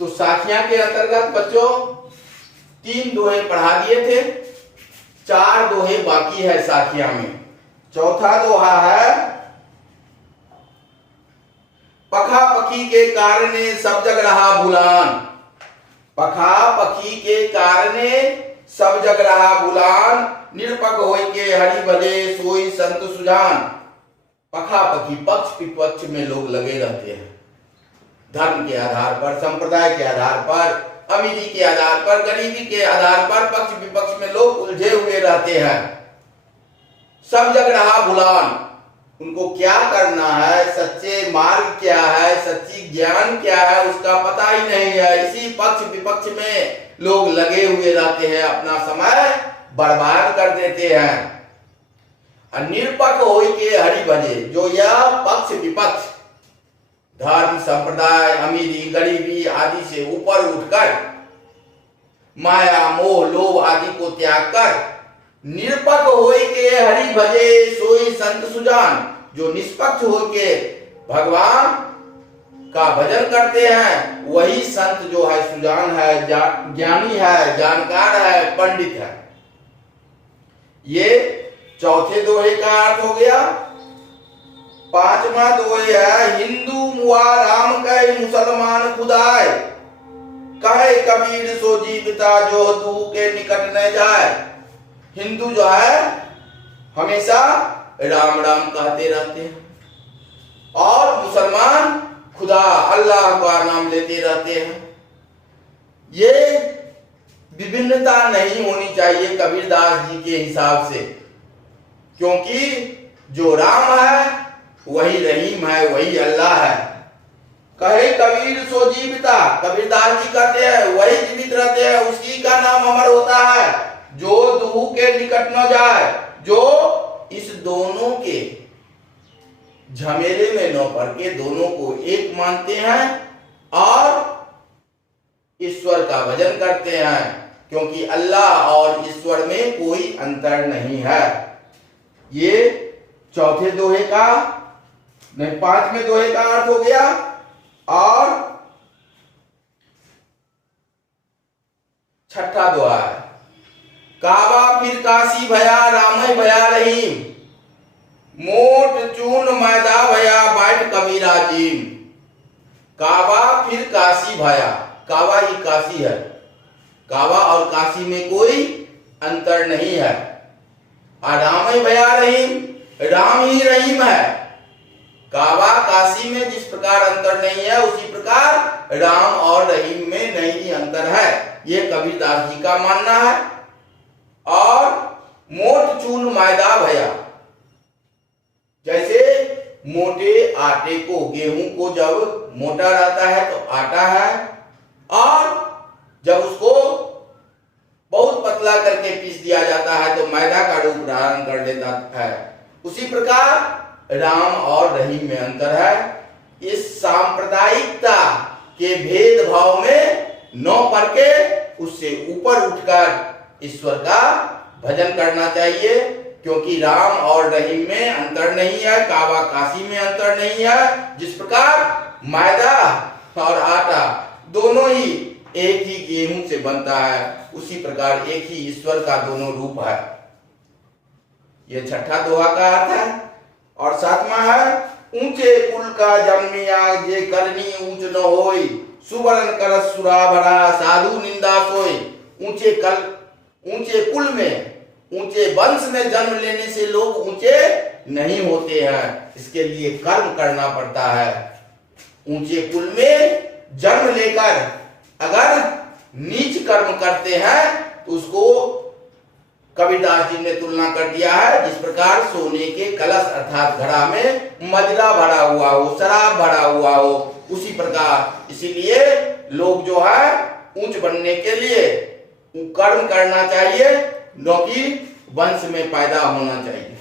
तो साखियां के अंतर्गत बच्चों 3 दोहे पढ़ा दिए थे, 4 दोहे बाकी है साखियां में। चौथा दोहा है, पखा पखी के कारणे सब जग रहा भुलान। पखा पखी के कारणे सब जग रहा भुलान, निरपक होय के हरि भजे सोई संत सुजान। पखा पखी पक्ष विपक्ष में लोग लगे रहते हैं, धर्म के आधार पर, संप्रदाय के आधार पर, अमीरी के आधार पर, गरीबी के आधार पर पक्ष विपक्ष में लोग उलझे हुए रहते हैं। सब जग रहा भुलान, उनको क्या करना है, सच्चे मार्ग क्या है, सच्ची ज्ञान क्या है, उसका पता ही नहीं है। इसी पक्ष विपक्ष में लोग लगे हुए रहते हैं, अपना समय बर्बाद कर देते हैं। निरपक होय के हरि भजे, जो यह पक्ष विपक्ष, धर्म, संप्रदाय, अमीरी, गरीबी आदि से ऊपर उठकर माया, मोह, लोभ आदि को त्याग कर निरपक होय के हरि भजे सोई संत सुजान, जो निष्पक्ष होय के भगवान का भजन करते हैं, वही संत जो है सुजान है, ज्ञानी है, जानकार है, पंडित है। ये चौथे दोहे का अर्थ हो गया। 5वां दोहे है, हिंदू मुआ राम कहे मुसलमान खुदाए, कहे कबीर सो जीविता जो तू के निकट न जाए। हिंदू जो है हमेशा राम राम कहते रहते हैं और मुसलमान खुदा अल्लाह का नाम लेते रहते हैं। ये विभिन्नता नहीं होनी चाहिए कबीरदास जी के हिसाब से, क्योंकि जो राम है वही रहीम है, वही अल्लाह है। कहे कबीर सो जीविता, कबीरदास जी कहते हैं वही जीवित रहते हैं, उसी का नाम अमर होता है। जो दुहु के निकट न जाए, जो इस दोनों के झमेले में न पड़ के दोनों को एक मानते हैं और ईश्वर का भजन करते हैं, क्योंकि अल्लाह और ईश्वर में कोई अंतर नहीं है। ये चौथे दोहे का नहीं 5वें दोहे का अर्थ हो गया। और 6ठा दोहा है, काबा फिर काशी भया रामय भया रहीम, मोट चून मैदा भया बैठ कबीरा जीम। काबा फिर काशी भया, काबा ही काशी है, काबा और काशी में कोई अंतर नहीं है। रामय भया रहीम, राम ही रहीम है। काबा काशी में जिस प्रकार अंतर नहीं है, उसी प्रकार राम और रहीम में नहीं अंतर है। ये कबीरदास जी का मानना है। और मोट चून मैदा भया, जैसे मोटे आटे को, गेहूं को जब मोटा रहता है तो आटा है, और जब उसको बहुत पतला करके पीस दिया जाता है तो मैदा का रूप धारण कर लेता है। उसी प्रकार राम और रहीम में अंतर है। इस सांप्रदायिकता के भेदभाव में न पड़ के उससे ऊपर उठकर ईश्वर का भजन करना चाहिए, क्योंकि राम और रहीम में अंतर नहीं है, काबा काशी में अंतर नहीं है। जिस प्रकार मैदा और आटा दोनों ही एक ही गेहूं से बनता है, उसी प्रकार एक ही ईश्वर का दोनों रूप है। यह 6ठा दोहा का अर्थ है। और 7वां है, ऊंचे कुल का जन्मिया जे करनी ऊंच न होई, सुवर्ण करस सुरा भरा साधु निंदा सोई। ऊंचे कुल में, ऊंचे वंश में जन्म लेने से लोग ऊंचे नहीं होते हैं, इसके लिए कर्म करना पड़ता है। ऊंचे कुल में जन्म लेकर अगर नीच कर्म करते हैं तो उसको कबीरदास जी ने तुलना कर दिया है, जिस प्रकार सोने के कलश अर्थात घड़ा में मदिरा भरा हुआ हो, शराब भरा हुआ हो, उसी प्रकार। इसीलिए लोग जो है ऊंच बनने के लिए कर्म करना चाहिए, न कि वंश में पैदा होना चाहिए।